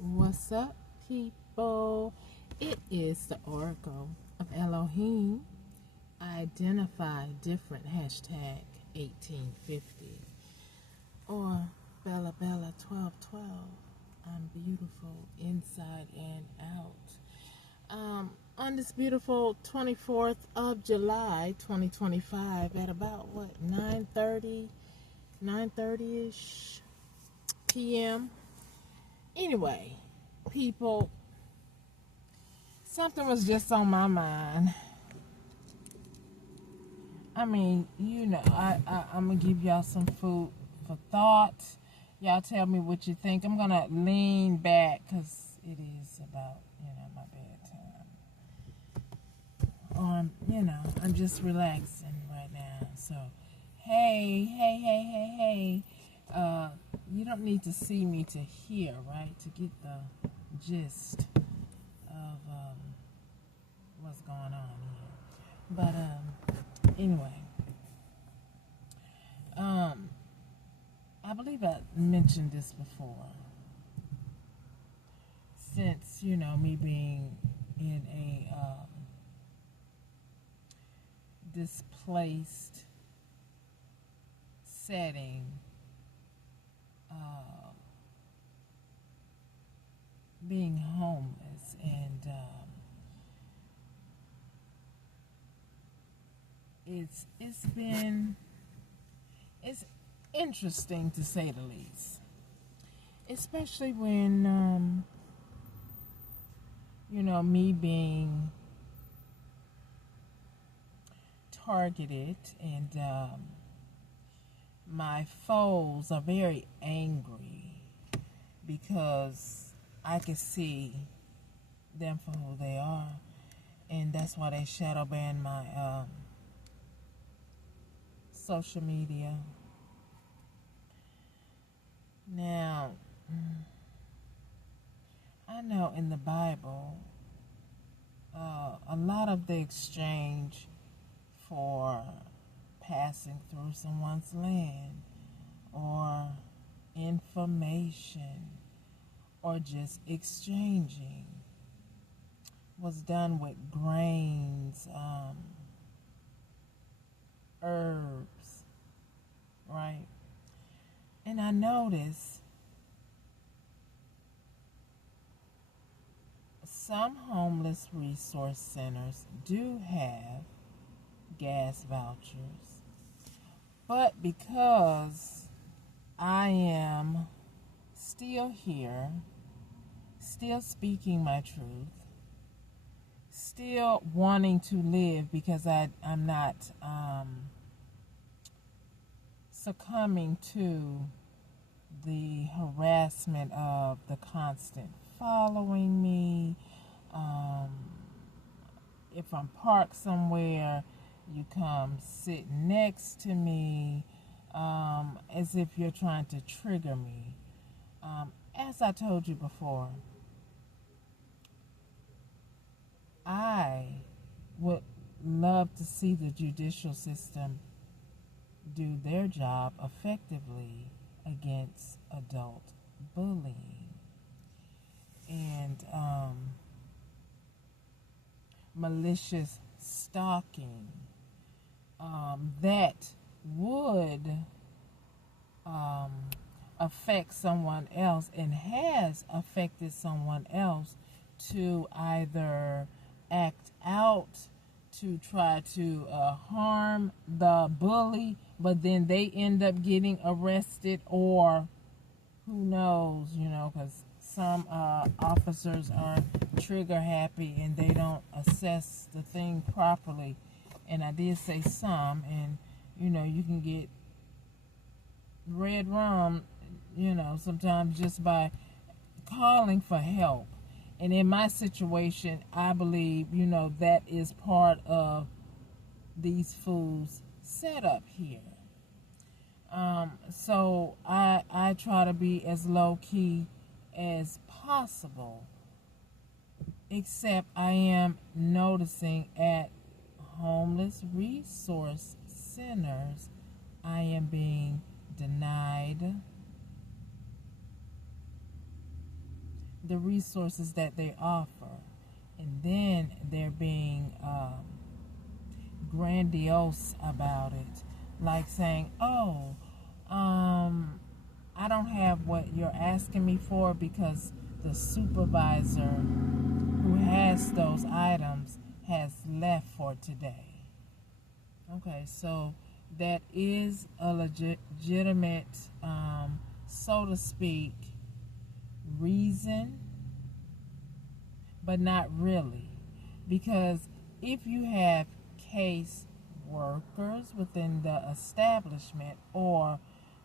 What's up, people? It is the Oracle of Elohim. Identify different hashtag 1850 or Bella Bella 1212. I'm beautiful inside and out. On this beautiful 24th of July 2025 at about what 9:30ish p.m. Anyway, people, something was just on my mind. I mean, I'm going to give y'all some food for thought. Y'all tell me what you think. I'm going to lean back because it is about, my bedtime. I'm just relaxing right now. So, hey. You don't need to see me to hear, right? To get the gist of what's going on here. But anyway, I believe I mentioned this before. Since me being in a displaced setting, being homeless, and it's interesting to say the least, especially when me being targeted, and my foes are very angry because I can see them for who they are, and that's why they shadow ban my social media. Now, I know in the Bible, a lot of the exchange for passing through someone's land, or information, or just exchanging, was done with grains, herbs, right? And I noticed some homeless resource centers do have gas vouchers, but because I am still here, still speaking my truth, still wanting to live, because I'm not succumbing to the harassment of the constant following me. If I'm parked somewhere, you come sit next to me, as if you're trying to trigger me. As I told you before, I would love to see the judicial system do their job effectively against adult bullying and malicious stalking that would affect someone else, and has affected someone else, to either act out to try to harm the bully, but then they end up getting arrested, or who knows, because some officers are trigger happy and they don't assess the thing properly. And I did say some, and you can get red rum, sometimes just by calling for help. And in my situation, I believe, that is part of these fools' setup here. So I try to be as low key as possible, except I am noticing at homeless resource centers, I am being denied the resources that they offer. And then they're being grandiose about it, like saying, oh, I don't have what you're asking me for because the supervisor who has those items has left for today. Okay, so that is a legitimate, so to speak, reason, but not really. Because if you have case workers within the establishment or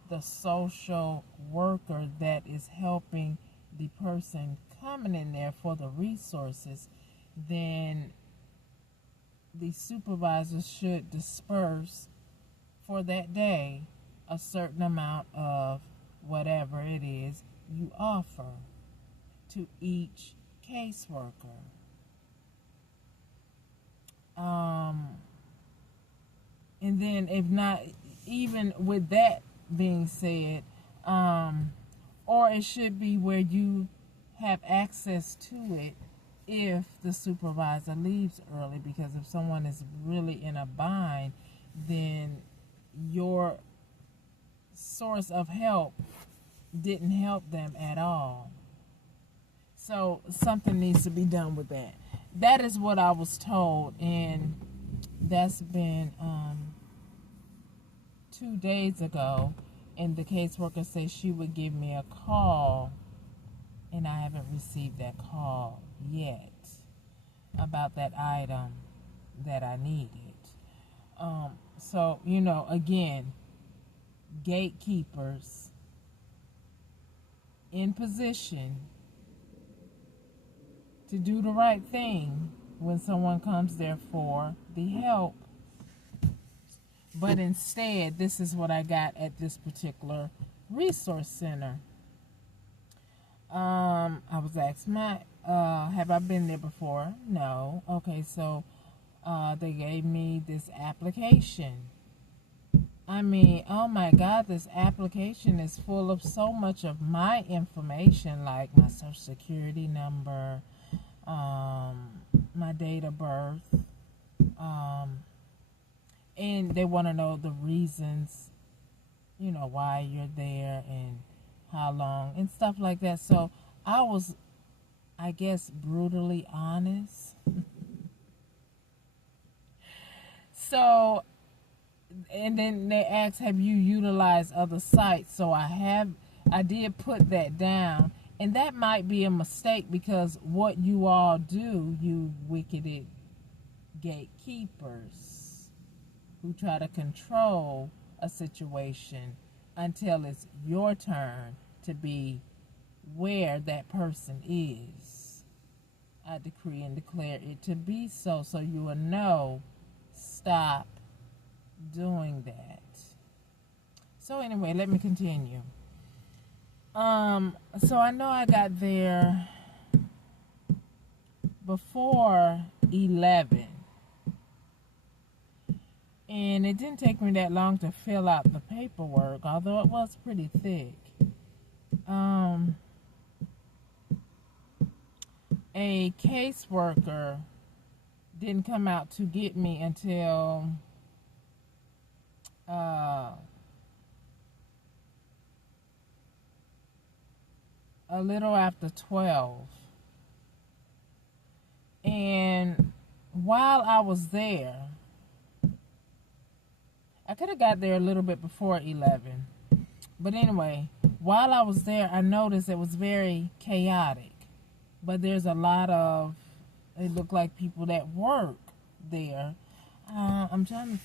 the social worker that is helping the person coming in there for the resources, then the supervisor should disperse for that day a certain amount of whatever it is you offer to each caseworker. And then, if not, even with that being said, or it should be where you have access to it if the supervisor leaves early, because if someone is really in a bind, then your source of help didn't help them at all. So something needs to be done with that. That is what I was told, and that's been 2 days ago, and the caseworker said she would give me a call, and I haven't received that call yet about that item that I needed. So, again, gatekeepers in position to do the right thing when someone comes there for the help. But instead, this is what I got at this particular resource center. I was asked, have I been there before? No. Okay, so they gave me this application. I mean, oh my God, this application is full of so much of my information, like my social security number, my date of birth, and they want to know the reasons, why you're there and how long and stuff like that. So I was, I guess, brutally honest. So, and then they asked, have you utilized other sites? So I did put that down. And that might be a mistake, because what you all do, you wicked gatekeepers who try to control a situation until it's your turn to be where that person is. I decree and declare it to be so you will know, stop doing that. So anyway, let me continue. So I know I got there before 11, and it didn't take me that long to fill out the paperwork, although it was pretty thick. A caseworker didn't come out to get me until a little after 12. And while I was there, I could have got there a little bit before 11. But anyway, while I was there, I noticed it was very chaotic. But there's a lot of, it looked like people that work there. I'm trying to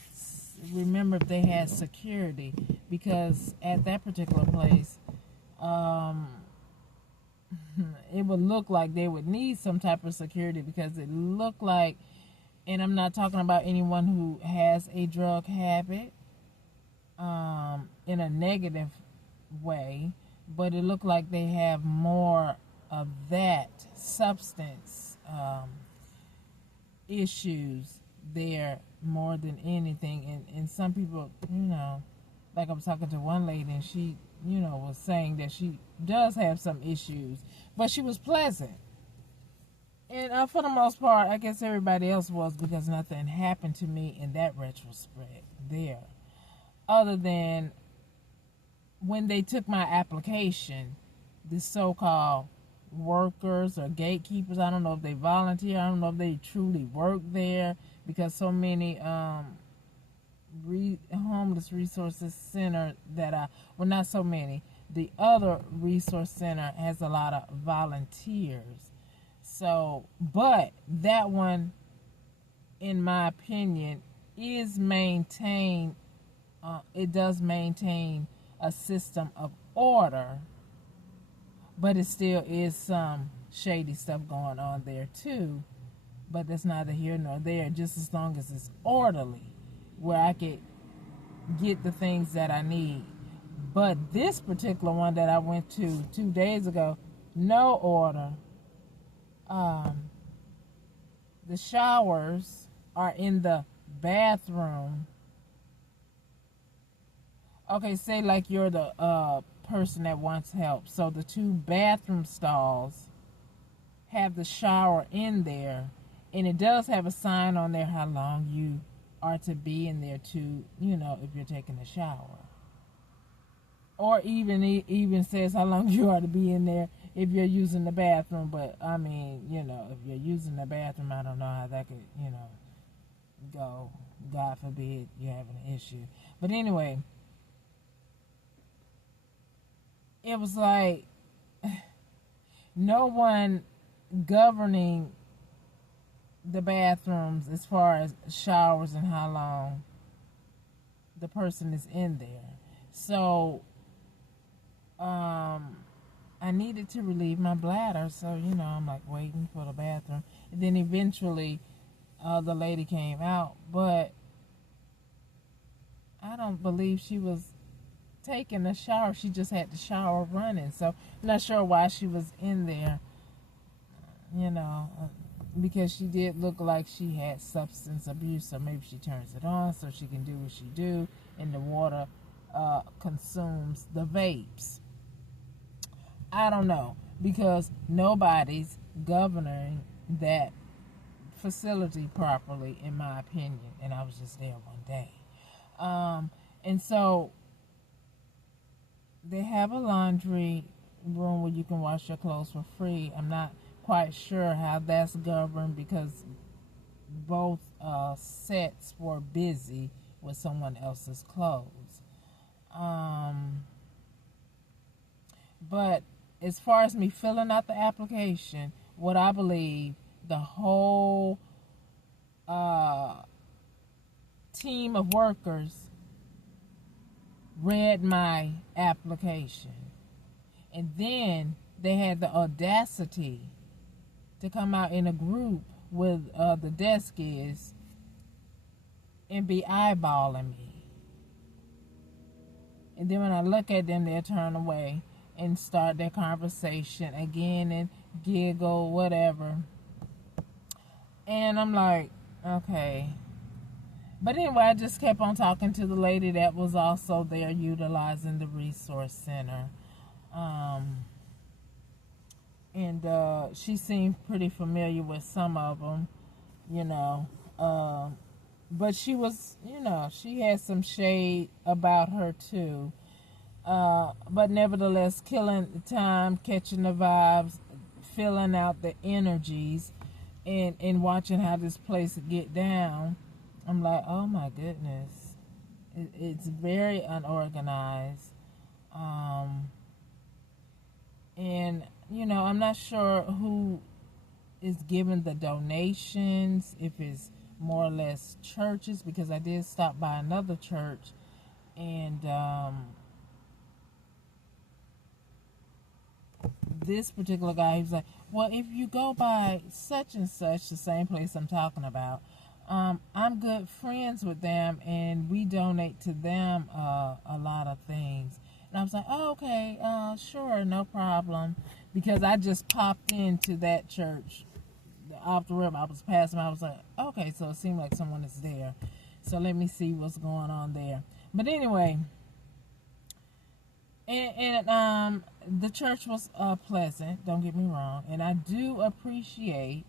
remember if they had security, because at that particular place, it would look like they would need some type of security, because it looked like, and I'm not talking about anyone who has a drug habit in a negative way, but it looked like they have more of that substance issues there more than anything. And some people, like I was talking to one lady, and she was saying that she does have some issues, but she was pleasant. And for the most part, I guess everybody else was, because nothing happened to me in that retrospect there. Other than when they took my application, the so-called workers or gatekeepers, I don't know if they volunteer, I don't know if they truly work there, because so many homeless resources center not so many, the other resource center has a lot of volunteers. So, but that one, in my opinion, is maintained. It does maintain a system of order, but it still is some shady stuff going on there too. But that's neither here nor there. Just as long as it's orderly, where I could get the things that I need. But this particular one that I went to 2 days ago, no order. The showers are in the bathroom. Okay, say like you're the person that wants help. So the 2 bathroom stalls have the shower in there, and it does have a sign on there how long you are to be in there to, if you're taking a shower. Or even says how long you are to be in there if you're using the bathroom. But I mean, if you're using the bathroom, I don't know how that could, go. God forbid you have an issue. But anyway, it was like no one governing the bathrooms as far as showers and how long the person is in there. So I needed to relieve my bladder, so I'm like waiting for the bathroom, and then eventually the lady came out, but I don't believe she was taking a shower. She just had the shower running, so I'm not sure why she was in there, because she did look like she had substance abuse, so maybe she turns it on so she can do what she do, and the water consumes the vapes. I don't know, because nobody's governing that facility properly, in my opinion, and I was just there one day. And so they have a laundry room where you can wash your clothes for free. I'm not quite sure how that's governed, because both sets were busy with someone else's clothes. But as far as me filling out the application, what I believe, the whole team of workers read my application. And then they had the audacity to come out in a group with the desk is and be eyeballing me. And then when I look at them, they'll turn away and start their conversation again and giggle, whatever. And I'm like, okay. But anyway, I just kept on talking to the lady that was also there utilizing the resource center. And she seemed pretty familiar with some of them, but she was, she had some shade about her too. But nevertheless, killing the time, catching the vibes, filling out the energies, and watching how this place get down. I'm like, oh my goodness. It's very unorganized. And, I'm not sure who is giving the donations, if it's more or less churches, because I did stop by another church, and this particular guy, he was like, well, if you go by such and such, the same place I'm talking about, I'm good friends with them, and we donate to them a lot of things. And I was like, oh, okay, sure, no problem. Because I just popped into that church off the rip. I was passing, I was like, okay, so it seemed like someone is there. So let me see what's going on there. But anyway, And the church was pleasant. Don't get me wrong, and I do appreciate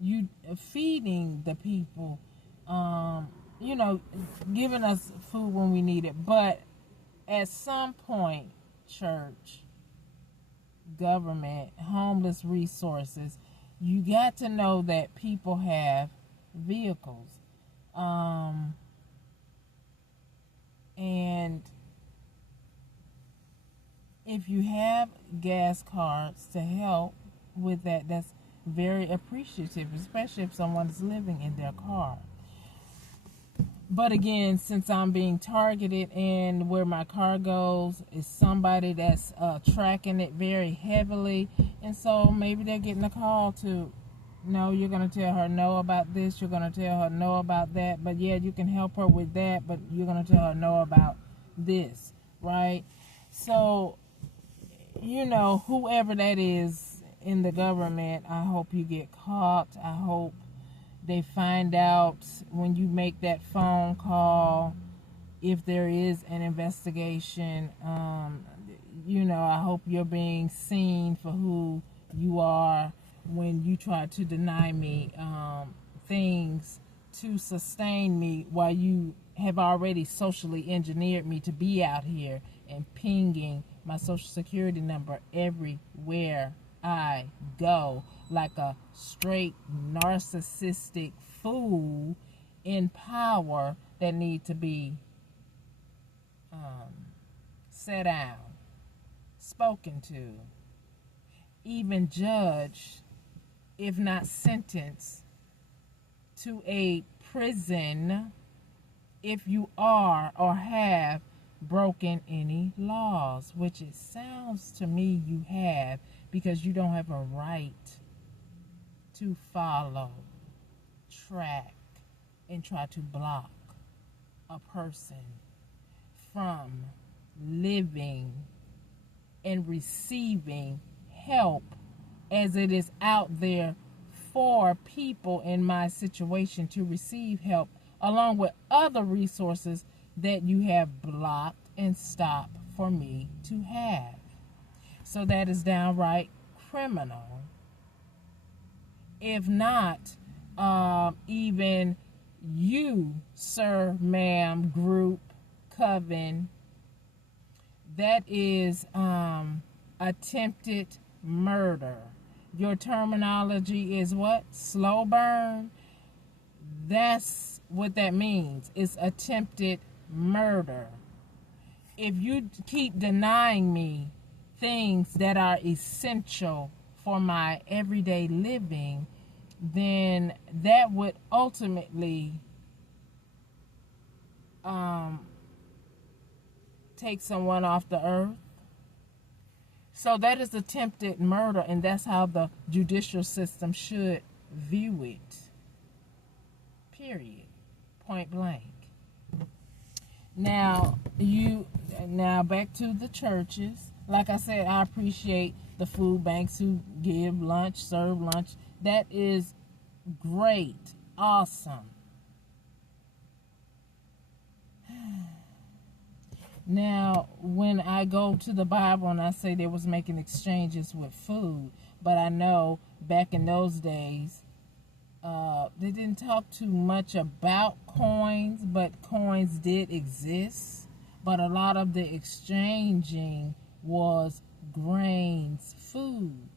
you feeding the people. You know, giving us food when we need it. But at some point, church, government, homeless resources, you got to know that people have vehicles. And if you have gas cards to help with that, that's very appreciative, especially if someone's living in their car. But again, since I'm being targeted and where my car goes is somebody that's tracking it very heavily, and so maybe they're getting a call to, no, you're going to tell her no about this, you're going to tell her no about that, but yeah, you can help her with that, but you're going to tell her no about this, right? So, you know, whoever that is in the government, I hope you get caught. I hope they find out when you make that phone call if there is an investigation. You know, I hope you're being seen for who you are when you try to deny me things to sustain me while you have already socially engineered me to be out here and pinging my social security number everywhere I go like a straight narcissistic fool in power that need to be set down, spoken to, even judged, if not sentenced to a prison if you are or have broken any laws, which it sounds to me you have, because you don't have a right to follow, track, and try to block a person from living and receiving help as it is out there for people in my situation to receive help, along with other resources that you have blocked and stopped for me to have. So that is downright criminal. If not, even you, sir, ma'am, group, coven, that is attempted murder. Your terminology is what? Slow burn? That's what that means. It's attempted murder. If you keep denying me things that are essential for my everyday living, then that would ultimately take someone off the earth. So that is attempted murder, and that's how the judicial system should view it. Period. Point blank. Now back to the churches. Like I said, I appreciate the food banks who give lunch, serve lunch. That is great. Awesome. Now, when I go to the Bible and I say they was making exchanges with food, but I know back in those days, they didn't talk too much about coins, but coins did exist. But a lot of the exchanging was grains, food.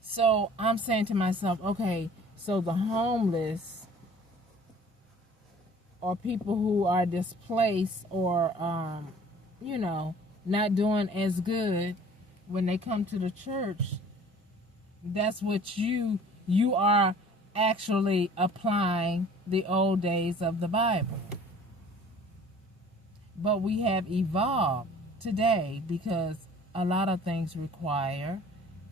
So I'm saying to myself, okay, so the homeless or people who are displaced or, not doing as good when they come to the church, that's what you are actually applying the old days of the Bible. But we have evolved today because a lot of things require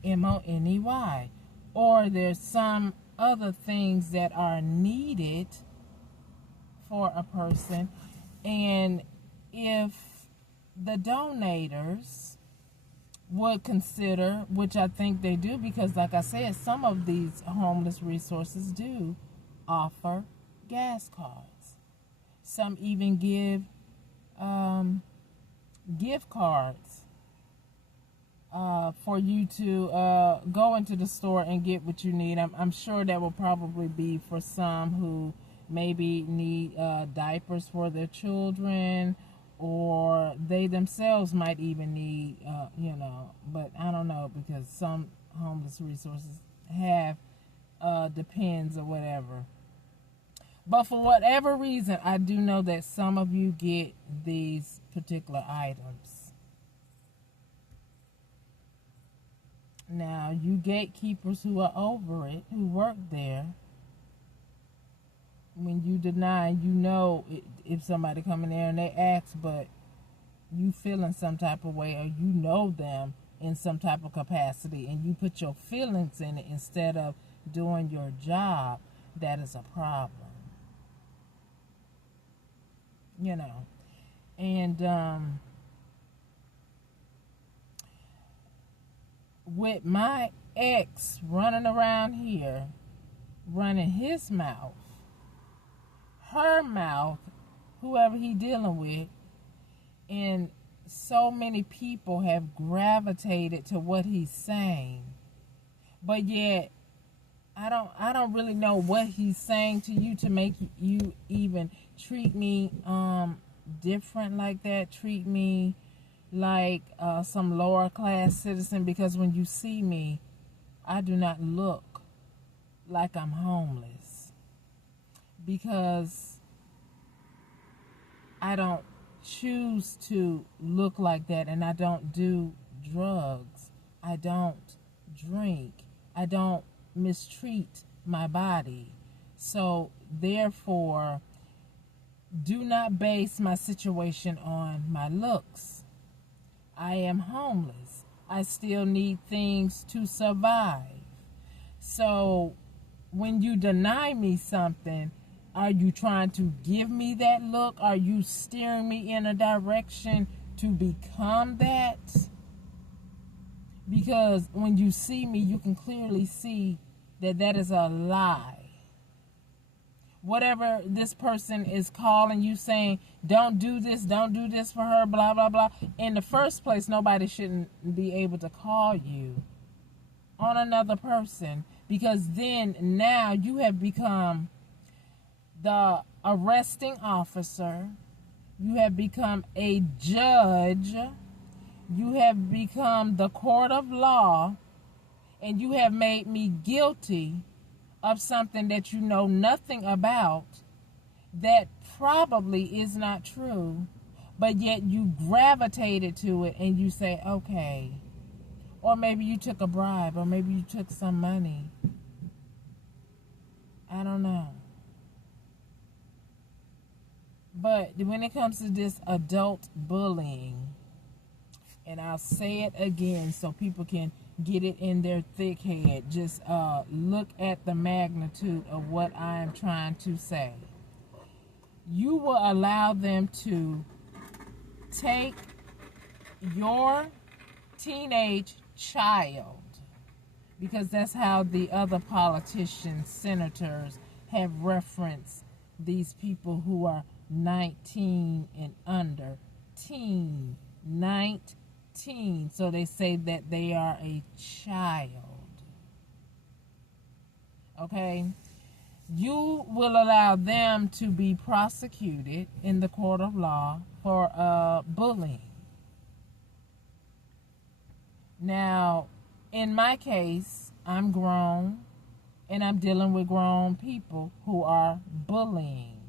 money, or there's some other things that are needed for a person. And if the donators would consider, which I think they do, because like I said, some of these homeless resources do offer gas cards. Some even give gift cards for you to go into the store and get what you need. I'm sure that will probably be for some who maybe need diapers for their children, or they themselves might even need, but I don't know, because some homeless resources have depends or whatever. But for whatever reason, I do know that some of you get these particular items. Now, you gatekeepers who are over it, who work there, when you deny, if somebody come in there and they ask, but you feel in some type of way, or you know them in some type of capacity, and you put your feelings in it instead of doing your job, that is a problem. And with my ex running around here, running his mouth, her mouth, whoever he dealing with, and so many people have gravitated to what he's saying, but yet I don't really know what he's saying to you to make you even treat me different like that, treat me like some lower class citizen, because when you see me, I do not look like I'm homeless, because I don't choose to look like that, and I don't do drugs, I don't drink, I don't mistreat my body. So therefore, do not base my situation on my looks. I am homeless. I still need things to survive. So when you deny me something, are you trying to give me that look? Are you steering me in a direction to become that? Because when you see me, you can clearly see that is a lie. Whatever this person is calling you, saying, don't do this for her, blah, blah, blah. In the first place, nobody shouldn't be able to call you on another person, because then now you have become the arresting officer. You have become a judge. You have become the court of law, and you have made me guilty of something that you know nothing about, that probably is not true, but yet you gravitated to it and you say, okay. Or maybe you took a bribe, or maybe you took some money. I don't know. But when it comes to this adult bullying, and I'll say it again so people can get it in their thick head, just look at the magnitude of what I am trying to say. You will allow them to take your teenage child, because that's how the other politicians, senators, have referenced these people who are 19 and under. Teen, 19. So they say that they are a child. Okay? You will allow them to be prosecuted in the court of law for bullying. Now, in my case, I'm grown, and I'm dealing with grown people who are bullying.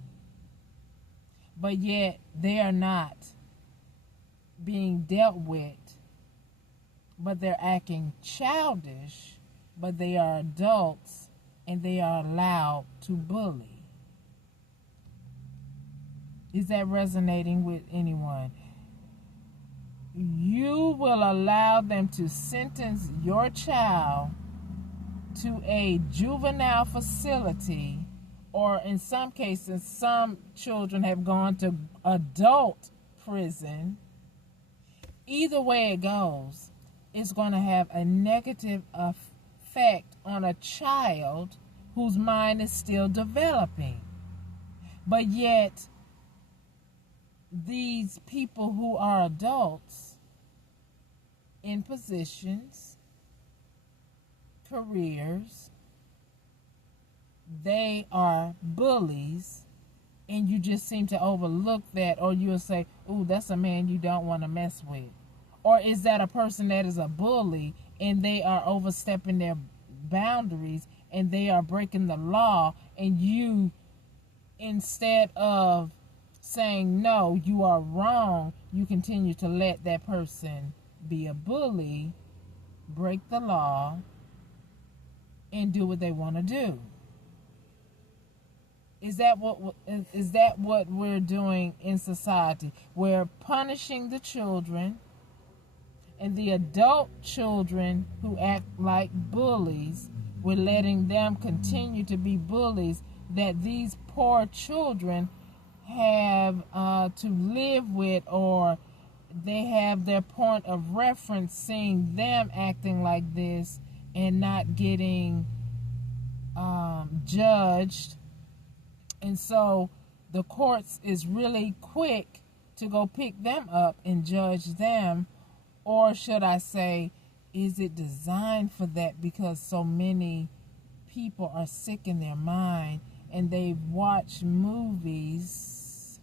But yet, they are not being dealt with, but they're acting childish, but they are adults, and they are allowed to bully. Is that resonating with anyone? You will allow them to sentence your child to a juvenile facility, or in some cases, some children have gone to adult prison. Either way it goes, it's going to have a negative effect on a child whose mind is still developing. But yet, these people who are adults in positions, careers, they are bullies, and you just seem to overlook that, or you'll say, "Ooh, that's a man you don't want to mess with." Or is that a person that is a bully and they are overstepping their boundaries and they are breaking the law, and you, instead of saying, "No, you are wrong," you continue to let that person be a bully, break the law, and do what they want to do? Is that what we're doing in society? We're punishing the children, and the adult children who act like bullies, we're letting them continue to be bullies that these poor children have to live with, or they have their point of reference seeing them acting like this and not getting judged. And so the courts is really quick to go pick them up and judge them. Or should I say, is it designed for that because so many people are sick in their mind and they've watched movies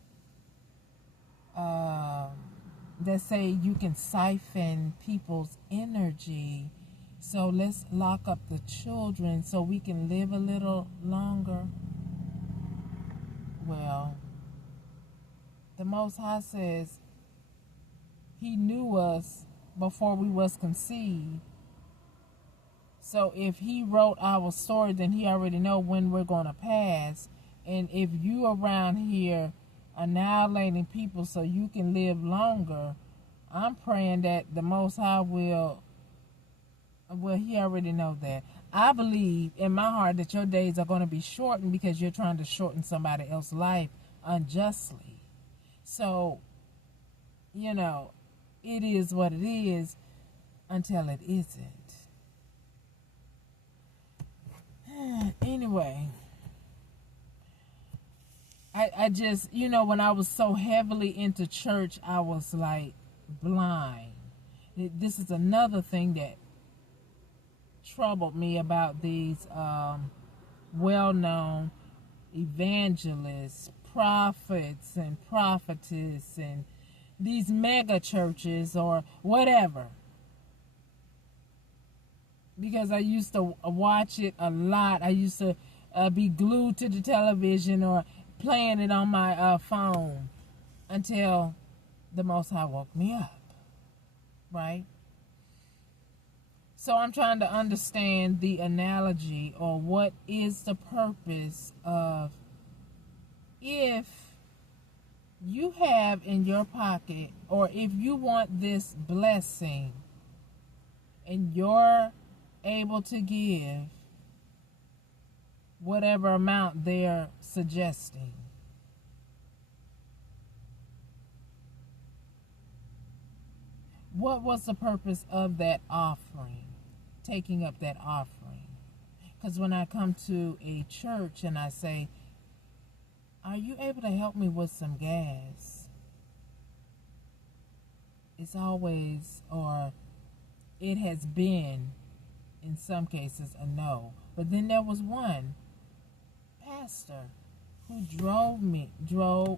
that say you can siphon people's energy, so let's lock up the children so we can live a little longer? Well, the Most High says He knew us before we was conceived. So if He wrote our story, then He already know when we're going to pass. And if you around here annihilating people so you can live longer, I'm praying that the Most High will, well, He already know that. I believe in my heart that your days are going to be shortened because you're trying to shorten somebody else's life unjustly. So, it is what it is until it isn't. Anyway, I just, when I was so heavily into church, I was like blind. This is another thing that troubled me about these well-known evangelists, prophets, and prophetess, and these mega churches or whatever. Because I used to watch it a lot. I used to be glued to the television or playing it on my phone until the Most High woke me up, right? So I'm trying to understand the analogy, or what is the purpose of, if you have in your pocket, or if you want this blessing and you're able to give whatever amount they're suggesting, what was the purpose of that offering? Taking up that offering. Because when I come to a church and I say, "Are you able to help me with some gas?" It's always, or it has been in some cases, a no. But then there was one pastor who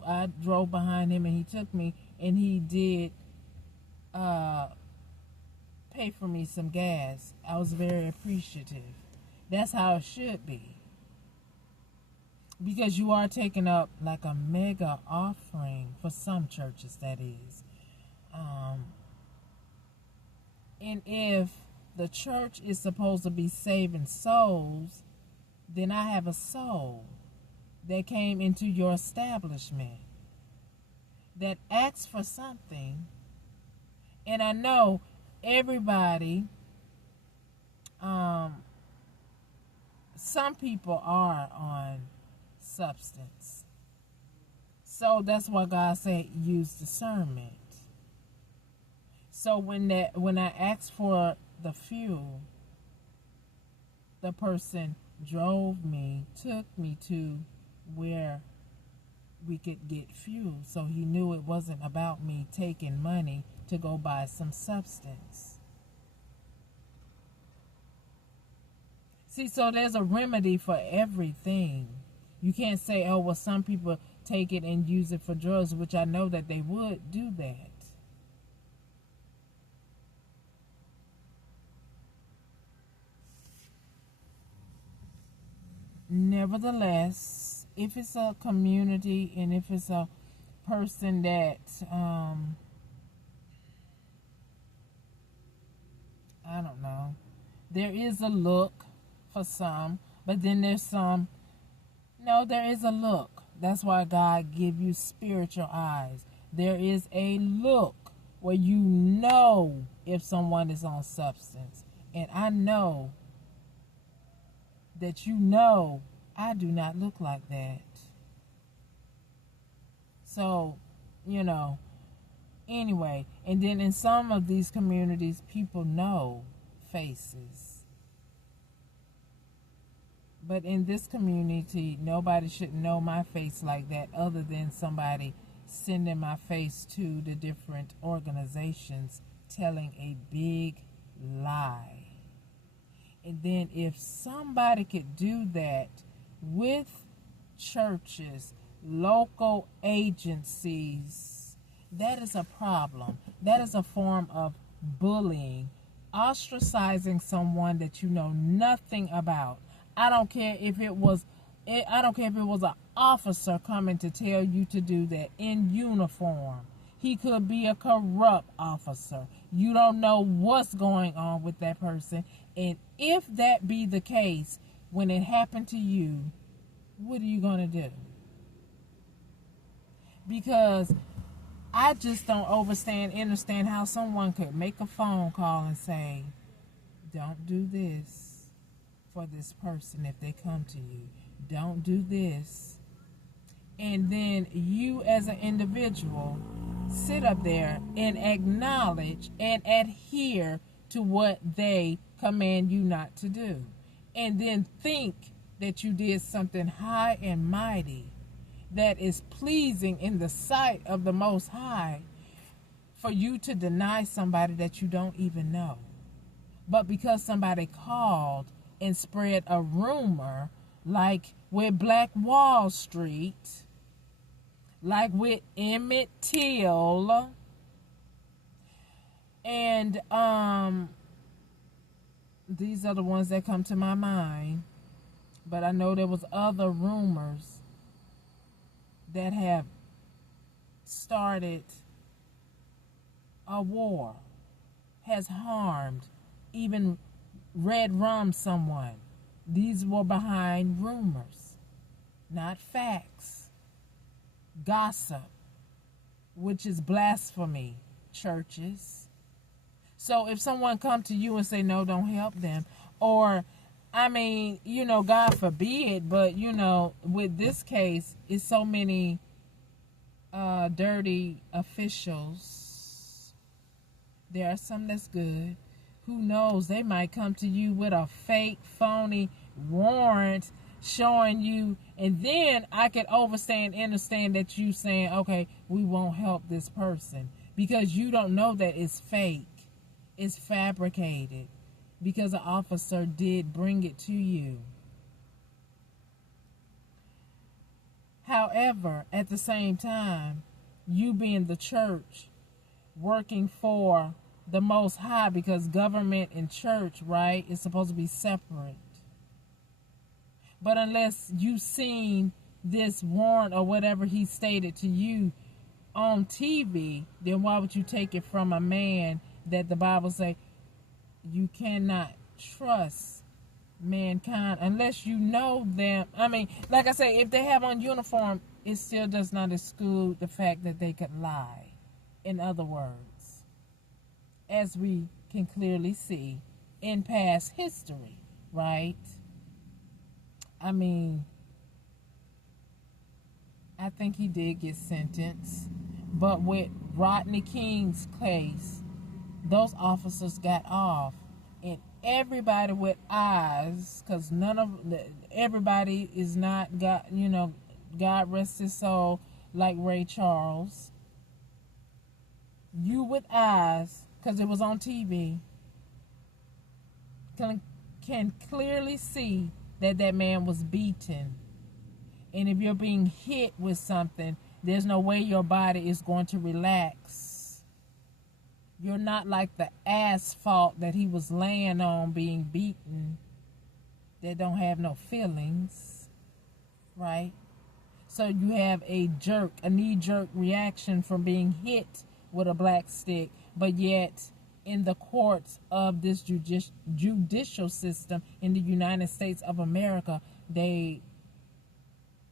I drove behind him, and he took me and he did pay for me some gas. I was very appreciative. That's how it should be. Because you are taking up like a mega offering for some churches, that is. And if the church is supposed to be saving souls, then I have a soul that came into your establishment that asked for something. And I know everybody, some people are on substance. So that's why God said use discernment. So when I asked for the fuel, the person drove me, took me to where we could get fuel. So he knew it wasn't about me taking money to go buy some substance. See, so there's a remedy for everything. You can't say, oh, well, some people take it and use it for drugs, which I know that they would do that. Nevertheless, if it's a community and if it's a person that I don't know, there is a look for some, but then there's some, no, there is a look. That's why God give you spiritual eyes. There is a look where you know if someone is on substance. And I know that I do not look like that. So, anyway, and then in some of these communities, people know faces. But in this community, nobody should know my face like that other than somebody sending my face to the different organizations telling a big lie. And then if somebody could do that with churches, local agencies, that is a problem. That is a form of bullying, ostracizing someone that you know nothing about. I don't care if it was an officer coming to tell you to do that in uniform. He could be a corrupt officer. You don't know what's going on with that person. And if that be the case, when it happened to you, what are you going to do? Because I just don't understand how someone could make a phone call and say, don't do this for this person if they come to you. Don't do this. And then you as an individual sit up there and acknowledge and adhere to what they command you not to do. And then think that you did something high and mighty that is pleasing in the sight of the Most High for you to deny somebody that you don't even know. But because somebody called and spread a rumor, like with Black Wall Street, like with Emmett Till, and these are the ones that come to my mind. But I know there was other rumors that have started a war, has harmed, even red rum someone. These were behind rumors, not facts. Gossip, which is blasphemy, churches. So if someone come to you and say, no, don't help them, or, God forbid, but, with this case, it's so many dirty officials. There are some that's good. Who knows? They might come to you with a fake, phony warrant showing you, and then I could understand that you saying, okay, we won't help this person, because you don't know that it's fake, it's fabricated, because an officer did bring it to you. However, at the same time, you being the church, working for the Most High, because government and church, right, is supposed to be separate. But unless you've seen this warrant or whatever he stated to you on TV, then why would you take it from a man that the Bible say you cannot trust mankind unless you know them? Like I say, if they have on uniform, it still does not exclude the fact that they could lie. In other words, as we can clearly see in past history, right? I think he did get sentenced. But with Rodney King's case, those officers got off. And everybody with eyes, because everybody is not God, God rest his soul, like Ray Charles, you with eyes, because it was on TV, can clearly see that that man was beaten. And if you're being hit with something, there's no way your body is going to relax. You're not like the asphalt that he was laying on being beaten that don't have no feelings, right? So you have a knee-jerk reaction from being hit with a black stick, but yet in the courts of this judicial system in the United States of America, they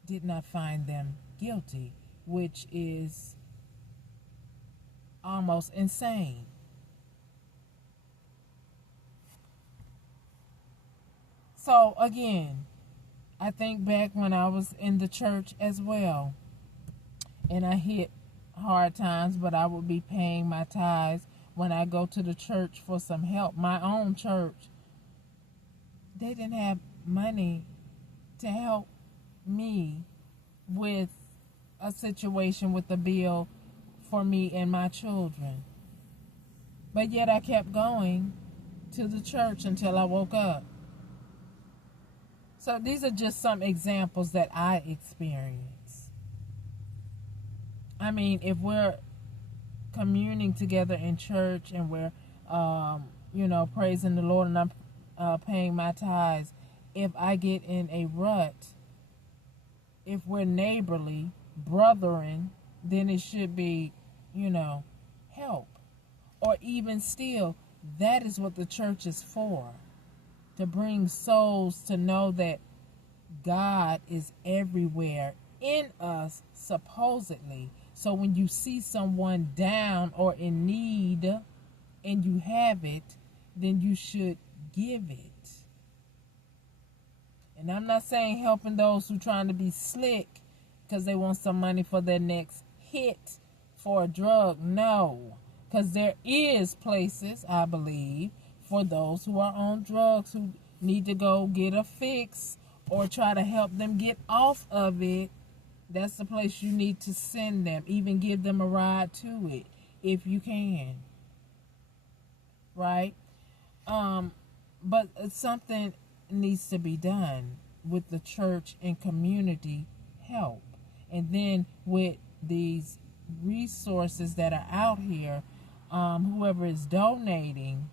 did not find them guilty, which is almost insane. So again, I think back when I was in the church as well, and I hit hard times, but I would be paying my tithes when I go to the church for some help. My own church, they didn't have money to help me with a situation with the bill for me and my children. But yet I kept going to the church until I woke up. So these are just some examples that I experienced. I mean, if we're communing together in church and we're, praising the Lord, and I'm paying my tithes, if I get in a rut, if we're neighborly, brethren, then it should be, help. Or even still, that is what the church is for. To bring souls to know that God is everywhere in us, supposedly. So when you see someone down or in need and you have it, then you should give it. And I'm not saying helping those who are trying to be slick because they want some money for their next hit for a drug. No. Because there is places, I believe, for those who are on drugs who need to go get a fix or try to help them get off of it. That's the place you need to send them. Even give them a ride to it if you can. Right? But something needs to be done with the church and community help. And then with these resources that are out here, whoever is donating,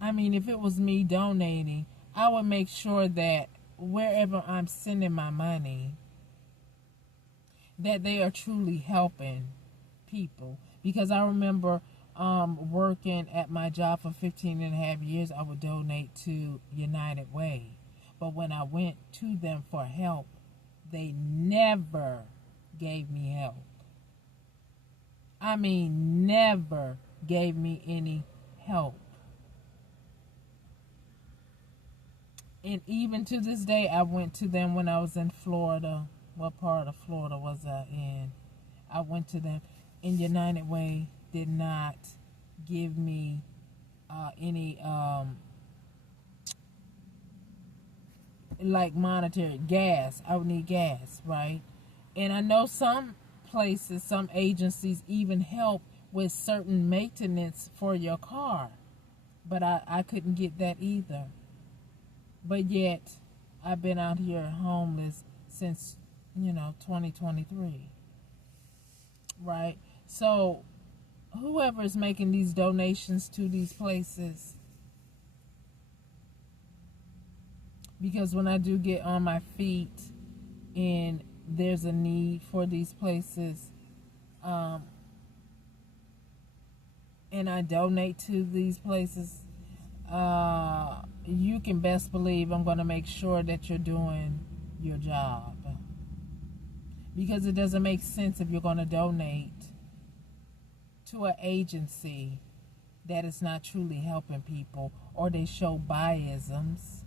I mean, if it was me donating, I would make sure that wherever I'm sending my money, that they are truly helping people. Because I remember working at my job for 15 and a half years, I would donate to United Way. But when I went to them for help, they never gave me help. I mean, never gave me any help. And even to this day, I went to them when I was in Florida. What part of Florida was I in? I went to them, and United Way did not give me any like monetary gas. I would need gas, right? And I know some places, some agencies even help with certain maintenance for your car, but I couldn't get that either. But yet, I've been out here homeless since, 2023. Right? So, whoever is making these donations to these places, because when I do get on my feet and there's a need for these places, and I donate to these places, you can best believe I'm going to make sure that you're doing your job. Because it doesn't make sense if you're going to donate to an agency that is not truly helping people, or they show biasms.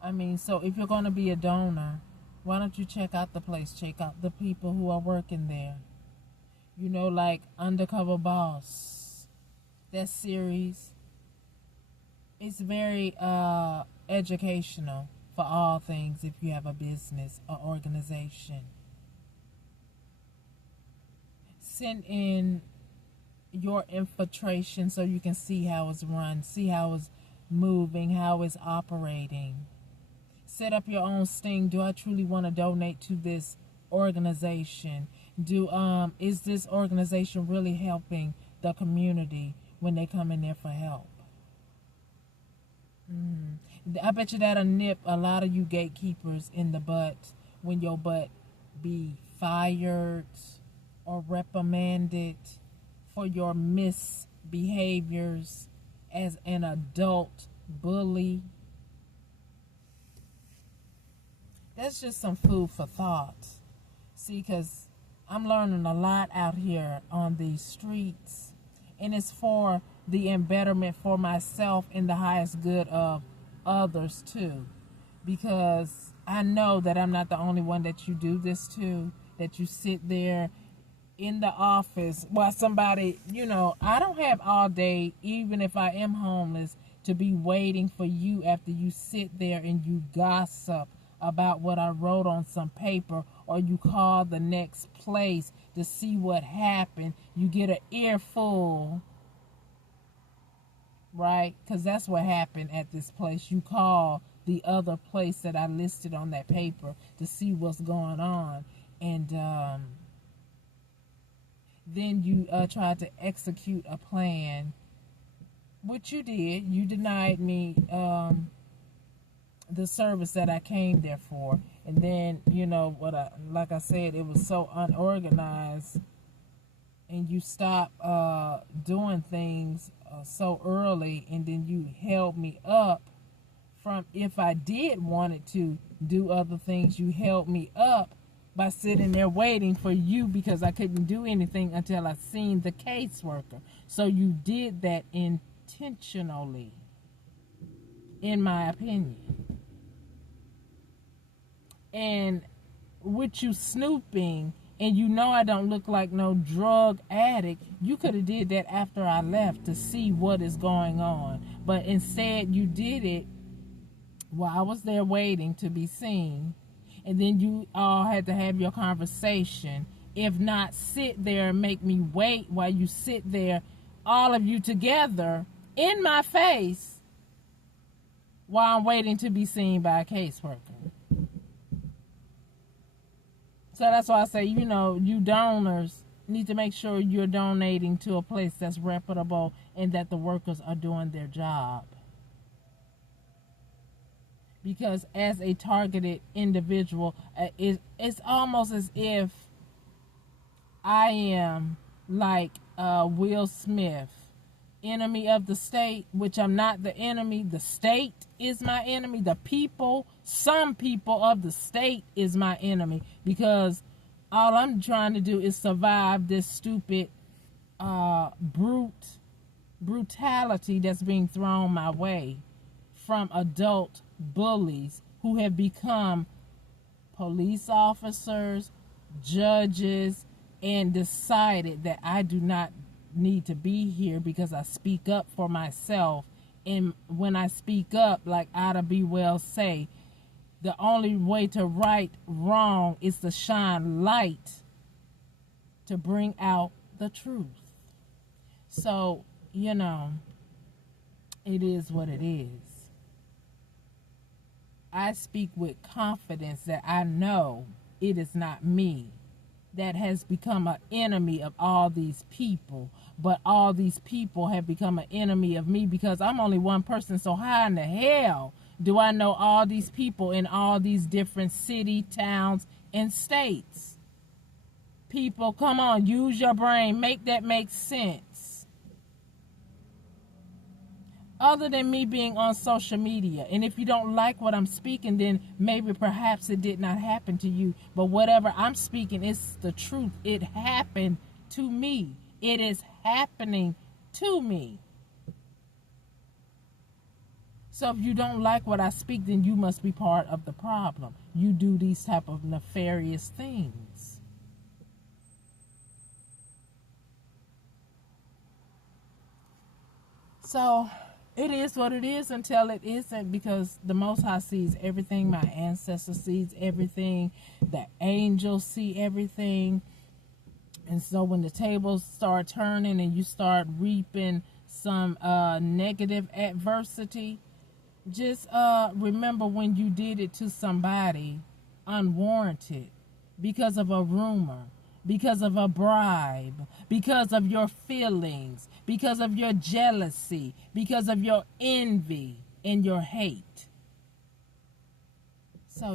I mean, so if you're going to be a donor, why don't you check out the place? Check out the people who are working there. Like Undercover Boss, that series. It's very educational for all things if you have a business or organization. Send in your infiltration so you can see how it's run, see how it's moving, how it's operating. Set up your own sting. Do I truly want to donate to this organization? Is this organization really helping the community when they come in there for help? I bet you that'll nip a lot of you gatekeepers in the butt when your butt be fired or reprimanded for your misbehaviors as an adult bully. That's just some food for thought. See, because I'm learning a lot out here on these streets, and it's for the embetterment for myself and the highest good of others too. Because I know that I'm not the only one that you do this to, that you sit there in the office while somebody, I don't have all day, even if I am homeless, to be waiting for you after you sit there and you gossip about what I wrote on some paper, or you call the next place to see what happened. You get an earful, right? Because that's what happened at this place. You call the other place that I listed on that paper to see what's going on. And then you tried to execute a plan, which you did. You denied me the service that I came there for. And then, like I said, it was so unorganized, and you stopped doing things so early, and then you held me up from, if I did wanted to do other things, you held me up by sitting there waiting for you, because I couldn't do anything until I seen the caseworker. So you did that intentionally, in my opinion. And with you snooping, and I don't look like no drug addict, you could have did that after I left to see what is going on. But instead you did it while I was there waiting to be seen. And then you all had to have your conversation. If not, sit there and make me wait while you sit there, all of you together, in my face, while I'm waiting to be seen by a caseworker. So that's why I say, you donors need to make sure you're donating to a place that's reputable and that the workers are doing their job. Because as a targeted individual, it's almost as if I am like Will Smith, enemy of the state, which I'm not the enemy. The state is my enemy. The people, some people of the state is my enemy, because all I'm trying to do is survive this stupid brutality that's being thrown my way from adult bullies who have become police officers, judges, and decided that I do not need to be here because I speak up for myself. And when I speak up, like Ida B. Wells say, the only way to right wrong is to shine light to bring out the truth. So, it is what it is. I speak with confidence that I know it is not me that has become an enemy of all these people, but all these people have become an enemy of me because I'm only one person. So how in the hell do I know all these people in all these different city, towns, and states? People, come on, use your brain. Make that make sense. Other than me being on social media. And if you don't like what I'm speaking, then maybe perhaps it did not happen to you. But whatever I'm speaking is the truth. It happened to me. It is happening to me. So if you don't like what I speak, then you must be part of the problem. You do these type of nefarious things. So It is what it is until it isn't, because the Most High sees everything. My ancestor sees everything. The angels see everything. And so when the tables start turning and you start reaping some negative adversity, just remember when you did it to somebody unwarranted, because of a rumor, because of a bribe, because of your feelings, because of your jealousy, because of your envy and your hate. So,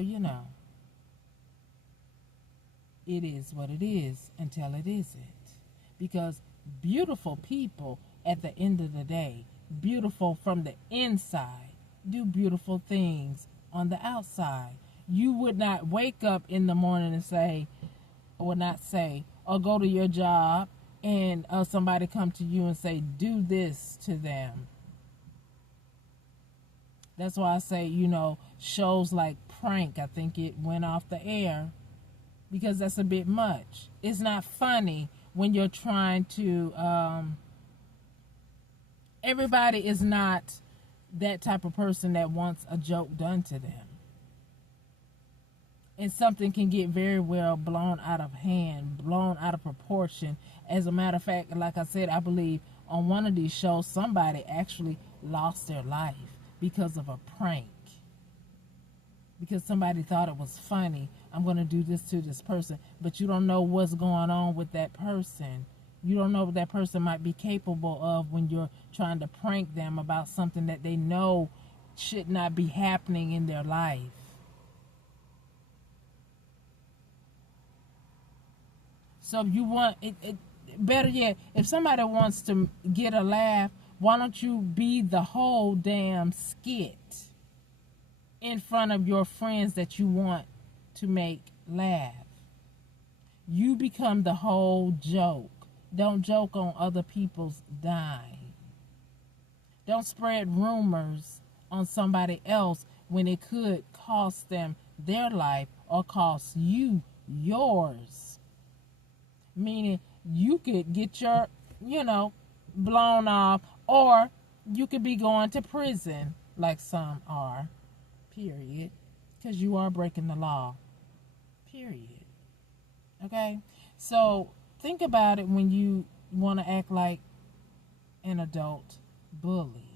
it is what it is until it isn't. Because beautiful people, at the end of the day, beautiful from the inside, do beautiful things on the outside. You would not wake up in the morning and say, or not say, or go to your job and somebody come to you and say, do this to them. That's why I say, shows like Prank, I think it went off the air, because that's a bit much. It's not funny when you're trying to, everybody is not that type of person that wants a joke done to them. And something can get very well blown out of hand, blown out of proportion. As a matter of fact, like I said, I believe on one of these shows, somebody actually lost their life because of a prank. Because somebody thought it was funny, I'm going to do this to this person. But you don't know what's going on with that person. You don't know what that person might be capable of when you're trying to prank them about something that they know should not be happening in their life. So if you want it, better yet, if somebody wants to get a laugh, why don't you be the whole damn skit in front of your friends that you want to make laugh? You become the whole joke. Don't joke on other people's dime. Don't spread rumors on somebody else when it could cost them their life or cost you yours. Meaning you could get your, blown off, or you could be going to prison like some are, period, because you are breaking the law, period. Okay? So think about it when you want to act like an adult bully.